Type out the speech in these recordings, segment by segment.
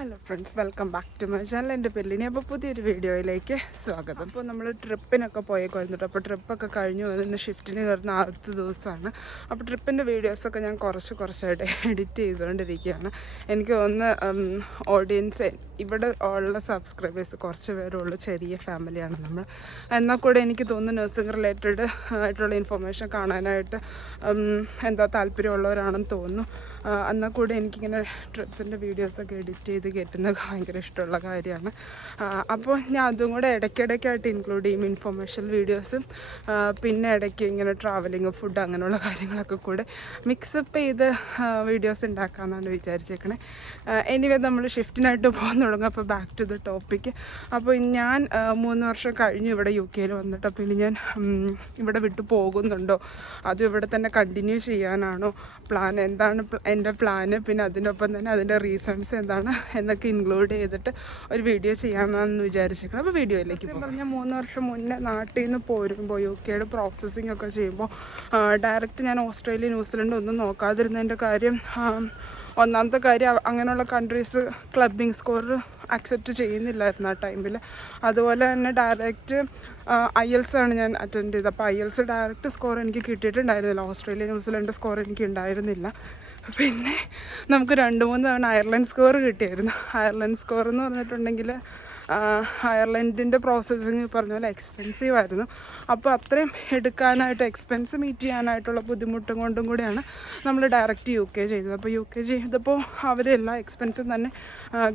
Hello friends welcome back to my channel എന്റെ പെല്ലിനി അപ്പോൾ പുതിയൊരു വീഡിയോയിലേക്ക് സ്വാഗതം. അപ്പോൾ നമ്മൾ ട്രിപ്പിനൊക്കെ പോയി കഴിഞ്ഞിട്ട് അപ്പോൾ ട്രിപ്പൊക്കെ കഴിഞ്ഞു വരുന്ന ഷിഫ്റ്റിന് കയറുന്ന ആദ്യത്തെ ദിവസമാണ്. അപ്പോൾ ട്രിപ്പിന്റെ വീഡിയോസൊക്കെ ഞാൻ കുറച്ച് കുറച്ചായിട്ട് എഡിറ്റ് ചെയ്തുകൊണ്ടിരിക്കുകയാണ്. എനിക്ക് ഒന്ന് ഓഡിയൻസ് ഇവിടെ ഉള്ള സബ്സ്ക്രൈബേഴ്സ് കുറച്ച് പേരുള്ള ചെറിയ ഫാമിലിയാണ് നമ്മൾ എന്നാൽ കൂടെ എനിക്ക് തോന്നുന്നു നഴ്സിംഗ് റിലേറ്റഡ് ആയിട്ടുള്ള ഇൻഫർമേഷൻ കാണാനായിട്ട് എന്താ താല്പര്യമുള്ളവരാണെന്ന് തോന്നുന്നു. എന്നാൽ കൂടെ എനിക്കിങ്ങനെ ട്രിപ്സിന്റെ വീഡിയോസൊക്കെ എഡിറ്റ് ചെയ്ത് കയറ്റുന്നത് ഭയങ്കര ഇഷ്ടമുള്ള കാര്യമാണ്. അപ്പോൾ ഞാൻ അതും കൂടെ ഇടയ്ക്കിടയ്ക്കായിട്ട് ഇൻക്ലൂഡ് ചെയ്യും ഇൻഫർമേഷൻ വീഡിയോസും പിന്നെ ഇടയ്ക്ക് ഇങ്ങനെ ട്രാവലിങ് ഫുഡ് അങ്ങനെയുള്ള കാര്യങ്ങളൊക്കെ കൂടെ മിക്സപ്പ് ചെയ്ത് വീഡിയോസ് ഉണ്ടാക്കാമെന്നാണ് വിചാരിച്ചേക്കണേ. എനിവേ നമ്മൾ ഷിഫ്റ്റിനായിട്ട് പോകാൻ തുടങ്ങും. അപ്പോൾ ബാക്ക് ടു ദ ടോപ്പിക്ക് അപ്പോൾ ഞാൻ മൂന്ന് വർഷം കഴിഞ്ഞു ഇവിടെ യു കെയിൽ വന്നിട്ട്. അപ്പോൾ ഇനി ഞാൻ ഇവിടെ വിട്ടു പോകുന്നുണ്ടോ? അതും ഇവിടെ തന്നെ കണ്ടിന്യൂ ചെയ്യാനാണോ? പ്ലാൻ എന്താണ് എന്റെ പ്ലാന് പിന്നെ അതിനൊപ്പം തന്നെ അതിന്റെ റീസൺസ് എന്താണ്? എന്നൊക്കെ ഇൻക്ലൂഡ് ചെയ്തിട്ട് ഒരു വീഡിയോ ചെയ്യാമെന്നാണ് വിചാരിച്ചിരിക്കുന്നത്. അപ്പോൾ വീഡിയോയിലേക്ക് പറഞ്ഞാൽ മൂന്ന് വർഷം മുന്നേ നാട്ടിൽ നിന്ന് പോരുമ്പോൾ യു കെയുടെ പ്രോസസ്സിംഗ് ഒക്കെ ചെയ്യുമ്പോൾ ഡയറക്റ്റ് ഞാൻ ഓസ്ട്രേലിയ ന്യൂസിലൻഡ് ഒന്നും നോക്കാതിരുന്നതിന്റെ കാര്യം ഒന്നാമത്തെ കാര്യം അങ്ങനെയുള്ള കൺട്രീസ് ക്ലബിങ് സ്കോർ അക്സെപ്റ്റ് ചെയ്യുന്നില്ലായിരുന്നു ആ ടൈമിൽ അതുപോലെ തന്നെ ഡയറക്റ്റ് ഐ എൽസ് ആണ് ഞാൻ അറ്റൻഡ് ചെയ്തത്. അപ്പോൾ ഐ എൽസ് ഡയറക്റ്റ് സ്കോർ എനിക്ക് കിട്ടിയിട്ടുണ്ടായിരുന്നില്ല. ഓസ്ട്രേലിയ ന്യൂസിലൻഡ് സ്കോർ എനിക്ക് ഉണ്ടായിരുന്നില്ല. പിന്നെ നമുക്ക് രണ്ട് മൂന്ന് തവണ അയർലൻഡ് സ്കോർ കിട്ടിയായിരുന്നു. അയർലൻഡ് സ്കോർ എന്ന് പറഞ്ഞിട്ടുണ്ടെങ്കിൽ അയർലൻഡിന്റെ പ്രോസസ്സിങ് പറഞ്ഞ പോലെ എക്സ്പെൻസീവ് ആയിരുന്നു. അപ്പോൾ അത്രയും എടുക്കാനായിട്ട് എക്സ്പെൻസ് മീറ്റ് ചെയ്യാനായിട്ടുള്ള ബുദ്ധിമുട്ടും കൊണ്ടും കൂടിയാണ് നമ്മൾ ഡയറക്റ്റ് യു കെ ചെയ്തത്. അപ്പോൾ യു കെ ചെയ്തപ്പോൾ അവരെല്ലാ എക്സ്പെൻസും തന്നെ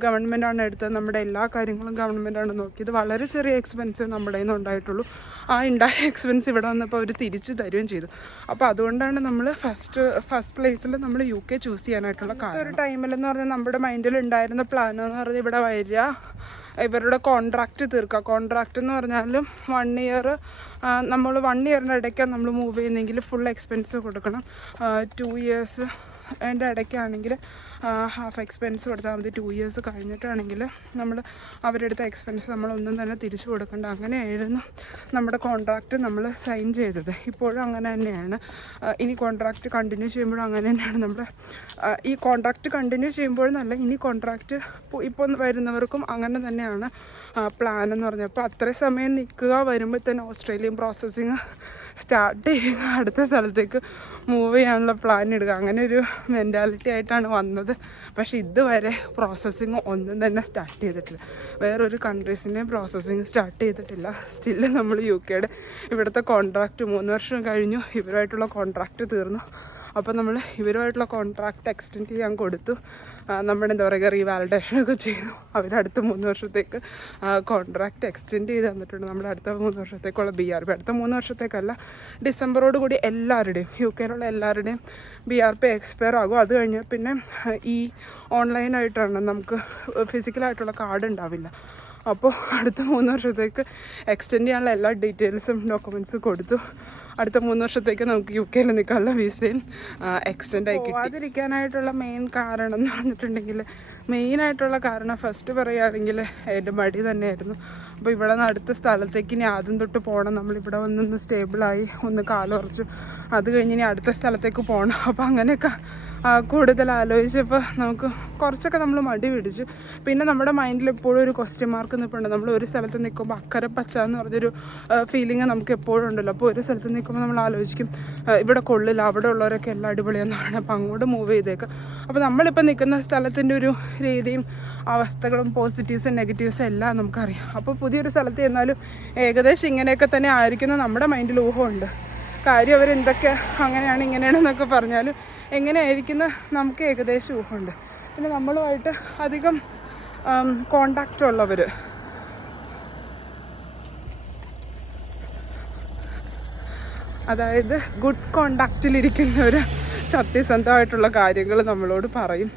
ഗവൺമെന്റാണ് എടുത്തത്. നമ്മുടെ എല്ലാ കാര്യങ്ങളും ഗവൺമെന്റാണ് നോക്കിയത്. വളരെ ചെറിയ എക്സ്പെൻസ് നമ്മുടെ നിന്ന് ഉണ്ടായിട്ടുള്ളൂ. ആ ഉണ്ടായ എക്സ്പെൻസ് ഇവിടെ വന്നപ്പോൾ അവർ തിരിച്ച് തരുകയും ചെയ്തു. അപ്പോൾ അതുകൊണ്ടാണ് നമ്മൾ ഫസ്റ്റ് ഫസ്റ്റ് പ്ലേസിൽ നമ്മൾ യു കെ ചൂസ് ചെയ്യാനായിട്ടുള്ള കാര്യം ഒരു ടൈമിലെന്ന് പറഞ്ഞാൽ നമ്മുടെ മൈൻഡിൽ ഉണ്ടായിരുന്ന പ്ലാൻ എന്ന് പറഞ്ഞാൽ ഇവിടെ വരിക. ഇവരുടെ കോൺട്രാക്റ്റ് തീർക്കുക. കോൺട്രാക്റ്റ് എന്ന് പറഞ്ഞാലും വൺ ഇയർ നമ്മൾ വൺ ഇയറിന്റെ ഇടയ്ക്കാണ് നമ്മൾ മൂവ് ചെയ്യുന്നെങ്കിൽ ഫുൾ എക്സ്പെൻസ് കൊടുക്കണം. ടു ഇയേഴ്സ് അതിന്റെ ഇടയ്ക്കാണെങ്കിൽ ഹാഫ് എക്സ്പെൻസ് കൊടുത്താൽ മതി. ടു ഇയേഴ്സ് കഴിഞ്ഞിട്ടാണെങ്കിൽ നമ്മൾ അവരെടുത്ത എക്സ്പെൻസ് നമ്മളൊന്നും തന്നെ തിരിച്ചു കൊടുക്കേണ്ട. അങ്ങനെയായിരുന്നു നമ്മുടെ കോൺട്രാക്റ്റ് നമ്മൾ സൈൻ ചെയ്തത്. ഇപ്പോഴും അങ്ങനെ തന്നെയാണ്. ഇനി കോൺട്രാക്റ്റ് കണ്ടിന്യൂ ചെയ്യുമ്പോഴും അങ്ങനെ തന്നെയാണ് നമ്മൾ ഈ കോൺട്രാക്റ്റ് കണ്ടിന്യൂ ചെയ്യുമ്പോഴെന്നല്ല ഇനി കോൺട്രാക്റ്റ് ഇപ്പോൾ വരുന്നവർക്കും അങ്ങനെ തന്നെയാണ് പ്ലാൻ എന്ന് പറഞ്ഞത്. അപ്പോൾ അത്രയും സമയം നിൽക്കുക. വരുമ്പോൾ തന്നെ ഓസ്ട്രേലിയൻ പ്രോസസ്സിങ് സ്റ്റാർട്ട് ചെയ്യുക അടുത്ത സ്ഥലത്തേക്ക് മൂവ് ചെയ്യാനുള്ള പ്ലാൻ ഇടുക. അങ്ങനെ ഒരു മെന്റാലിറ്റി ആയിട്ടാണ് വന്നത്. പക്ഷേ ഇതുവരെ പ്രോസസ്സിങ് ഒന്നും തന്നെ സ്റ്റാർട്ട് ചെയ്തിട്ടില്ല. വേറൊരു കൺട്രീസിന്റെയും പ്രോസസ്സിങ് സ്റ്റാർട്ട് ചെയ്തിട്ടില്ല. സ്റ്റില്ല് നമ്മൾ യു കെയുടെ ഇവിടുത്തെ കോൺട്രാക്റ്റ് മൂന്ന് വർഷം കഴിഞ്ഞു. ഇവരുമായിട്ടുള്ള കോൺട്രാക്റ്റ് തീർന്നു. അപ്പോൾ നമ്മൾ ഇവരുമായിട്ടുള്ള കോൺട്രാക്റ്റ് എക്സ്റ്റെൻഡ് ചെയ്യാൻ കൊടുത്തു. നമ്മുടെ എന്താ പറയുക റീവാലിഡേഷനൊക്കെ ചെയ്തു. അവരടുത്ത മൂന്ന് വർഷത്തേക്ക് കോൺട്രാക്റ്റ് എക്സ്റ്റെൻഡ് ചെയ്ത് തന്നിട്ടുണ്ട്. നമ്മുടെ അടുത്ത മൂന്ന് വർഷത്തേക്കുള്ള ബി ആർ പി അടുത്ത മൂന്ന് വർഷത്തേക്കല്ല ഡിസംബറോട് കൂടി എല്ലാവരുടെയും യു കെയിലുള്ള എല്ലാവരുടെയും ബി ആർ പി എക്സ്പയർ ആകും. അത് കഴിഞ്ഞ് പിന്നെ ഈ ഓൺലൈനായിട്ടാണ് നമുക്ക് ഫിസിക്കലായിട്ടുള്ള കാർഡ് ഉണ്ടാവില്ല. അപ്പോൾ അടുത്ത മൂന്ന് വർഷത്തേക്ക് എക്സ്റ്റെൻഡ് ചെയ്യാനുള്ള എല്ലാ ഡീറ്റെയിൽസും ഡോക്യുമെന്റ്സും കൊടുത്തു. അടുത്ത മൂന്ന് വർഷത്തേക്ക് നമുക്ക് യു കെയിൽ നിൽക്കാനുള്ള വിസയും എക്സ്റ്റെൻഡ് ആയി പോവാതിരിക്കാനായിട്ടുള്ള മെയിൻ കാരണം എന്ന് പറഞ്ഞിട്ടുണ്ടെങ്കിൽ മെയിനായിട്ടുള്ള കാരണം ഫസ്റ്റ് പറയുകയാണെങ്കിൽ എന്റെ മടി തന്നെയായിരുന്നു. അപ്പോൾ ഇവിടെ നിന്ന് അടുത്ത സ്ഥലത്തേക്ക് ഇനി ആദ്യം തൊട്ട് പോകണം നമ്മളിവിടെ വന്നൊന്ന് സ്റ്റേബിളായി ഒന്ന് കാലുറച്ചു. അത് കഴിഞ്ഞ് ഇനി അടുത്ത സ്ഥലത്തേക്ക് പോകണം അപ്പോൾ അങ്ങനെയൊക്കെ കൂടുതൽ ആലോചിച്ചപ്പോൾ നമുക്ക് കുറച്ചൊക്കെ നമ്മൾ മടി പിടിച്ചു. പിന്നെ നമ്മുടെ മൈൻഡിൽ എപ്പോഴും ഒരു ക്വസ്റ്റ്യൻ മാർക്ക് നിൽപ്പുണ്ട് നമ്മൾ ഒരു സ്ഥലത്ത് നിൽക്കുമ്പോൾ അക്കരെ പച്ച എന്ന് പറഞ്ഞൊരു ഫീലിംഗ് നമുക്ക് എപ്പോഴും ഉണ്ടല്ലോ. അപ്പോൾ ഒരു സ്ഥലത്ത് നിൽക്കുമ്പോൾ നമ്മൾ ആലോചിക്കും ഇവിടെ കൊള്ളില്ല അവിടെ ഉള്ളവരൊക്കെ എല്ലാം അടിപൊളിയെന്നാണ് അപ്പം അങ്ങോട്ട് മൂവ് ചെയ്തേക്കാം അപ്പോൾ നമ്മളിപ്പോൾ നിൽക്കുന്ന സ്ഥലത്തിന്റെ ഒരു രീതിയും അവസ്ഥകളും പോസിറ്റീവ്സും നെഗറ്റീവ്സും എല്ലാം നമുക്കറിയാം. അപ്പോൾ പുതിയൊരു സ്ഥലത്ത് ചെന്നാലും ഏകദേശം ഇങ്ങനെയൊക്കെ തന്നെ ആയിരിക്കുന്ന നമ്മുടെ മൈൻഡിൽ ഊഹമുണ്ട്. കാര്യം അവരെന്തൊക്കെ അങ്ങനെയാണ് ഇങ്ങനെയാണെന്നൊക്കെ പറഞ്ഞാലും എങ്ങനെയായിരിക്കുന്ന നമുക്ക് ഏകദേശം ഊഹമുണ്ട്. പിന്നെ നമ്മളുമായിട്ട് അധികം കോണ്ടാക്റ്റ് ഉള്ളവർ അതായത് ഗുഡ് കോണ്ടാക്റ്റിലിരിക്കുന്നവർ സത്യസന്ധമായിട്ടുള്ള കാര്യങ്ങൾ നമ്മളോട് പറയും.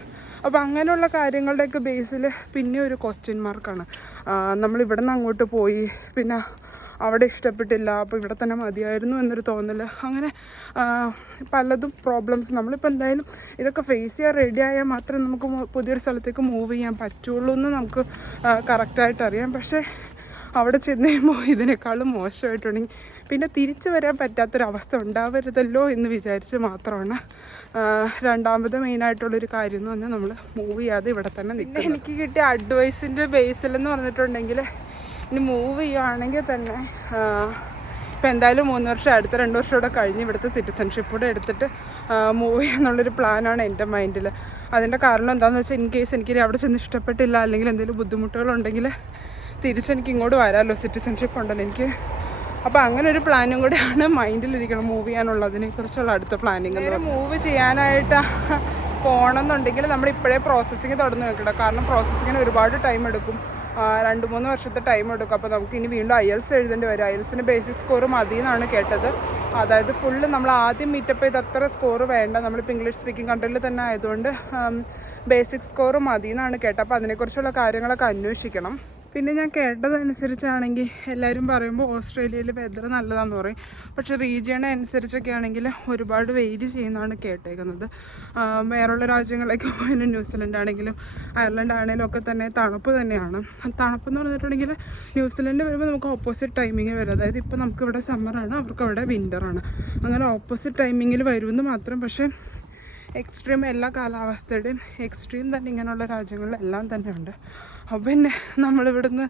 അപ്പോൾ അങ്ങനെയുള്ള കാര്യങ്ങളുടെയൊക്കെ ബേസിൽ പിന്നെ ഒരു ക്വസ്റ്റ്യൻ മാർക്കാണ് നമ്മൾ ഇവിടെ നിന്ന് അങ്ങോട്ട് പോയി പിന്നെ അവിടെ ഇഷ്ടപ്പെട്ടില്ല അപ്പോൾ ഇവിടെ തന്നെ മതിയായിരുന്നു എന്നൊരു തോന്നൽ അങ്ങനെ പലതും പ്രോബ്ലംസ് നമ്മളിപ്പോൾ എന്തായാലും ഇതൊക്കെ ഫേസ് ചെയ്യാൻ റെഡി ആയാൽ മാത്രമേ നമുക്ക് പുതിയൊരു സ്ഥലത്തേക്ക് മൂവ് ചെയ്യാൻ പറ്റുള്ളൂ എന്ന് നമുക്ക് കറക്റ്റായിട്ട് അറിയാം. പക്ഷേ അവിടെ ചെന്ന് കഴിയുമ്പോൾ ഇതിനേക്കാളും മോശമായിട്ടുണ്ടെങ്കിൽ പിന്നെ തിരിച്ചു വരാൻ പറ്റാത്തൊരവസ്ഥ ഉണ്ടാവരുതല്ലോ എന്ന് വിചാരിച്ച് മാത്രമാണ് രണ്ടാമത് മെയിനായിട്ടുള്ളൊരു കാര്യം എന്ന് പറഞ്ഞാൽ നമ്മൾ മൂവ് ചെയ്യാതെ ഇവിടെ തന്നെ നിൽക്കുക എനിക്ക് കിട്ടിയ അഡ്വൈസിന്റെ ബേസിലെന്ന് പറഞ്ഞിട്ടുണ്ടെങ്കിൽ ഇനി മൂവ് ചെയ്യുകയാണെങ്കിൽ തന്നെ ഇപ്പം എന്തായാലും മൂന്ന് വർഷം അടുത്ത രണ്ട് വർഷം കൂടെ കഴിഞ്ഞ് ഇവിടുത്തെ സിറ്റിസൺഷിപ്പ് കൂടെ എടുത്തിട്ട് മൂവ് ചെയ്യാന്നുള്ളൊരു പ്ലാനാണ് എന്റെ മൈൻഡിൽ അതിന്റെ കാരണം എന്താണെന്ന് വെച്ചാൽ ഇൻ കേസ് എനിക്ക് അവിടെ ചെന്ന് ഇഷ്ടപ്പെട്ടില്ല അല്ലെങ്കിൽ എന്തെങ്കിലും ബുദ്ധിമുട്ടുകളുണ്ടെങ്കിൽ തിരിച്ചെനിക്ക് ഇങ്ങോട്ട് വരാമല്ലോ സിറ്റിസൺഷിപ്പ് ഉണ്ടല്ലോ എനിക്ക് അപ്പോൾ അങ്ങനെ ഒരു പ്ലാനും കൂടെയാണ് മൈൻഡിലിരിക്കണം മൂവ് ചെയ്യാനുള്ളതിനെ കുറിച്ചുള്ള അടുത്ത പ്ലാനിങ് നേരെ മൂവ് ചെയ്യാനായിട്ട് പോകണമെന്നുണ്ടെങ്കിൽ നമ്മൾ ഇപ്പോഴേ പ്രോസസ്സിങ് തുടർന്ന് വെക്കണം കാരണം പ്രോസസ്സിങ്ങിന് ഒരുപാട് ടൈം എടുക്കും. രണ്ട് മൂന്ന് വർഷത്തെ ടൈം എടുക്കും. അപ്പോൾ നമുക്ക് ഇനി വീണ്ടും ഐ എൽസ് എഴുതേണ്ടി വരും. ഐ എൽസിന് ബേസിക് സ്കോർ മതി എന്നാണ് കേട്ടത്. അതായത് ഫുള്ള് നമ്മൾ ആദ്യം മീറ്റപ്പ് ചെയ്ത് അത്ര സ്കോർ വേണ്ട. നമ്മളിപ്പോൾ ഇംഗ്ലീഷ് സ്പീക്കിംഗ് കൺട്രിയിൽ തന്നെ ആയതുകൊണ്ട് ബേസിക് സ്കോർ മതി എന്നാണ് കേട്ടത്. അപ്പോൾ അതിനെക്കുറിച്ചുള്ള കാര്യങ്ങളൊക്കെ അന്വേഷിക്കണം. പിന്നെ ഞാൻ കേട്ടതനുസരിച്ചാണെങ്കിൽ എല്ലാവരും പറയുമ്പോൾ ഓസ്ട്രേലിയയിൽ വെതർ നല്ലതാന്ന് പറയും. പക്ഷെ റീജിയണെ അനുസരിച്ചൊക്കെ ആണെങ്കിൽ ഒരുപാട് വെയിൽ ചെയ്യുന്നതാണ് കേട്ടേക്കുന്നത്. വേറെയുള്ള രാജ്യങ്ങളിലേക്ക് പോയാലും ന്യൂസിലൻഡ് ആണെങ്കിലും അയർലൻഡ് ആണെങ്കിലും ഒക്കെ തന്നെ തണുപ്പ് തന്നെയാണ്. തണുപ്പ് എന്ന് പറഞ്ഞിട്ടുണ്ടെങ്കിൽ ന്യൂസിലൻഡ് വരുമ്പോൾ നമുക്ക് ഓപ്പോസിറ്റ് ടൈമിങ്ങിൽ വരും. അതായത് ഇപ്പോൾ നമുക്കിവിടെ സമ്മറാണ് അവർക്ക് അവിടെ വിന്ററാണ് അങ്ങനെ ഓപ്പോസിറ്റ് ടൈമിങ്ങിൽ വരുമെന്ന് മാത്രം പക്ഷേ എക്സ്ട്രീം എല്ലാ കാലാവസ്ഥയുടെയും എക്സ്ട്രീം തന്നെ ഇങ്ങനെയുള്ള രാജ്യങ്ങളിലെല്ലാം തന്നെ ഉണ്ട് അപ്പോൾ പിന്നെ നമ്മളിവിടുന്ന്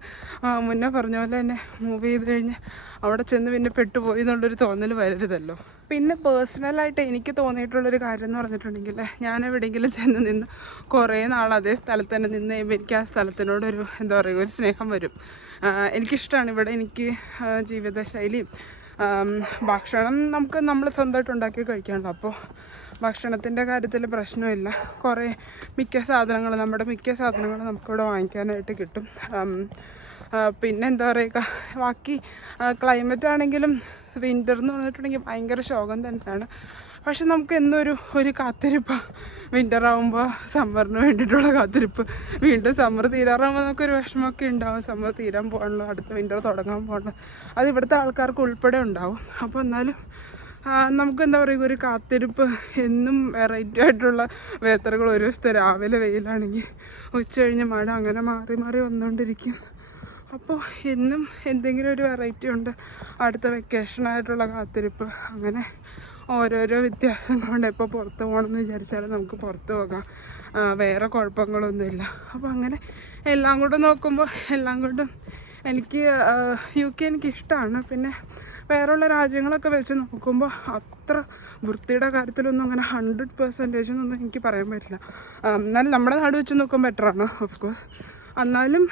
മുന്നേ പറഞ്ഞ പോലെ തന്നെ മൂവ് ചെയ്ത് കഴിഞ്ഞ് അവിടെ ചെന്ന് പിന്നെ പെട്ടുപോയി എന്നുള്ളൊരു തോന്നൽ വരരുതല്ലോ. പിന്നെ പേഴ്സണലായിട്ട് എനിക്ക് തോന്നിയിട്ടുള്ളൊരു കാര്യം എന്ന് പറഞ്ഞിട്ടുണ്ടെങ്കിൽ ഞാൻ എവിടെയെങ്കിലും ചെന്ന് നിന്ന് കുറേ നാൾ അതേ സ്ഥലത്ത് തന്നെ നിന്ന് എനിക്ക് ആ സ്ഥലത്തിനോടൊരു എന്താ പറയുക ഒരു സ്നേഹം വരും. എനിക്കിഷ്ടമാണ് ഇവിടെ എനിക്ക് ജീവിതശൈലിയും ഭക്ഷണം നമുക്ക് നമ്മൾ സ്വന്തമായിട്ട് ഉണ്ടാക്കി കഴിക്കാനുള്ളൂ അപ്പോൾ ഭക്ഷണത്തിന്റെ കാര്യത്തിൽ പ്രശ്നമില്ല. കുറേ മിക്ക സാധനങ്ങൾ നമ്മുടെ മിക്ക സാധനങ്ങൾ നമുക്കിവിടെ വാങ്ങിക്കാനായിട്ട് കിട്ടും. പിന്നെ എന്താ പറയുക ബാക്കി ക്ലൈമറ്റ് ആണെങ്കിലും വിന്റർ എന്ന് പറഞ്ഞിട്ടുണ്ടെങ്കിൽ ഭയങ്കര ശോകം തന്നെയാണ്. പക്ഷെ നമുക്ക് എന്നൊരു ഒരു കാത്തിരിപ്പ് വിന്റർ ആകുമ്പോൾ സമ്മറിന് വേണ്ടിയിട്ടുള്ള കാത്തിരിപ്പ്. വീണ്ടും സമ്മർ തീരാറാകുമ്പോൾ നമുക്കൊരു വിഷമമൊക്കെ ഉണ്ടാവും. സമ്മർ തീരാൻ പോകണല്ലോ അടുത്ത വിന്റർ തുടങ്ങാൻ പോകണല്ലോ അത് ഇവിടുത്തെ ആൾക്കാർക്ക് ഉൾപ്പെടെ ഉണ്ടാവും. അപ്പോൾ എന്നാലും നമുക്ക് എന്താ പറയുക ഒരു കാത്തിരിപ്പ് എന്നും വെറൈറ്റി ആയിട്ടുള്ള വേത്തറുകൾ ഒരു ദിവസത്തെ രാവിലെ വെയിലാണെങ്കിൽ ഉച്ച കഴിഞ്ഞ് മഴ അങ്ങനെ മാറി മാറി വന്നുകൊണ്ടിരിക്കും. അപ്പോൾ എന്നും എന്തെങ്കിലും ഒരു വെറൈറ്റി ഉണ്ട്. അടുത്ത വെക്കേഷനായിട്ടുള്ള കാത്തിരിപ്പ്. അങ്ങനെ ഓരോരോ വ്യത്യാസങ്ങളുണ്ട്. എപ്പോൾ പുറത്ത് പോകണമെന്ന് വിചാരിച്ചാലും നമുക്ക് പുറത്ത് പോകാം. വേറെ കുഴപ്പങ്ങളൊന്നുമില്ല. അപ്പോൾ അങ്ങനെ എല്ലാം കൂടെ നോക്കുമ്പോൾ എല്ലാം കൊണ്ടും എനിക്ക് യു കെ എനിക്ക് ഇഷ്ടമാണ് പിന്നെ വേറെയുള്ള രാജ്യങ്ങളൊക്കെ വെച്ച് നോക്കുമ്പോൾ അത്ര വൃത്തിയുടെ കാര്യത്തിലൊന്നും അങ്ങനെ ഹൺഡ്രഡ് പെർസെന്റേജ് ഒന്നും എനിക്ക് പറയാൻ പറ്റില്ല. എന്നാലും നമ്മുടെ നാട് വെച്ച് നോക്കുമ്പോൾ ബെറ്ററാണ് ഓഫ് കോഴ്സ് എന്നാലും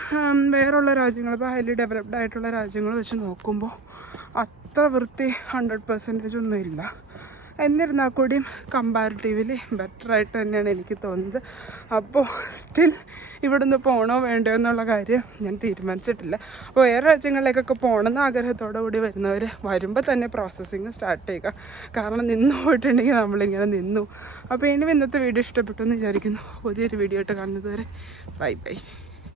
വേറെയുള്ള രാജ്യങ്ങൾ ഇപ്പോൾ ഹൈലി ഡെവലപ്ഡ് ആയിട്ടുള്ള രാജ്യങ്ങൾ വെച്ച് നോക്കുമ്പോൾ അത്ര വൃത്തി ഹൺഡ്രഡ് പെർസെന്റേജ് ഒന്നും ഇല്ല. എന്നിരുന്നാൽ കൂടിയും കമ്പാരിറ്റീവ്ലി ബെറ്റർ ആയിട്ട് തന്നെയാണ് എനിക്ക് തോന്നുന്നത്. അപ്പോൾ സ്റ്റിൽ ഇവിടുന്ന് പോകണോ വേണ്ടോ എന്നുള്ള കാര്യം ഞാൻ തീരുമാനിച്ചിട്ടില്ല. അപ്പോൾ വേറെ രാജ്യങ്ങളിലേക്കൊക്കെ പോകണമെന്ന് ആഗ്രഹത്തോടു കൂടി വരുന്നവർ വരുമ്പോൾ തന്നെ പ്രോസസ്സിങ് സ്റ്റാർട്ട് ചെയ്യുക. കാരണം നിന്ന് പോയിട്ടുണ്ടെങ്കിൽ നമ്മളിങ്ങനെ നിന്നു. അപ്പോൾ ഇനി ഇന്നത്തെ വീഡിയോ ഇഷ്ടപ്പെട്ടു എന്ന് വിചാരിക്കുന്നു. പുതിയൊരു വീഡിയോ ആയിട്ട് കാണുന്നത് വരെ ബൈ ബൈ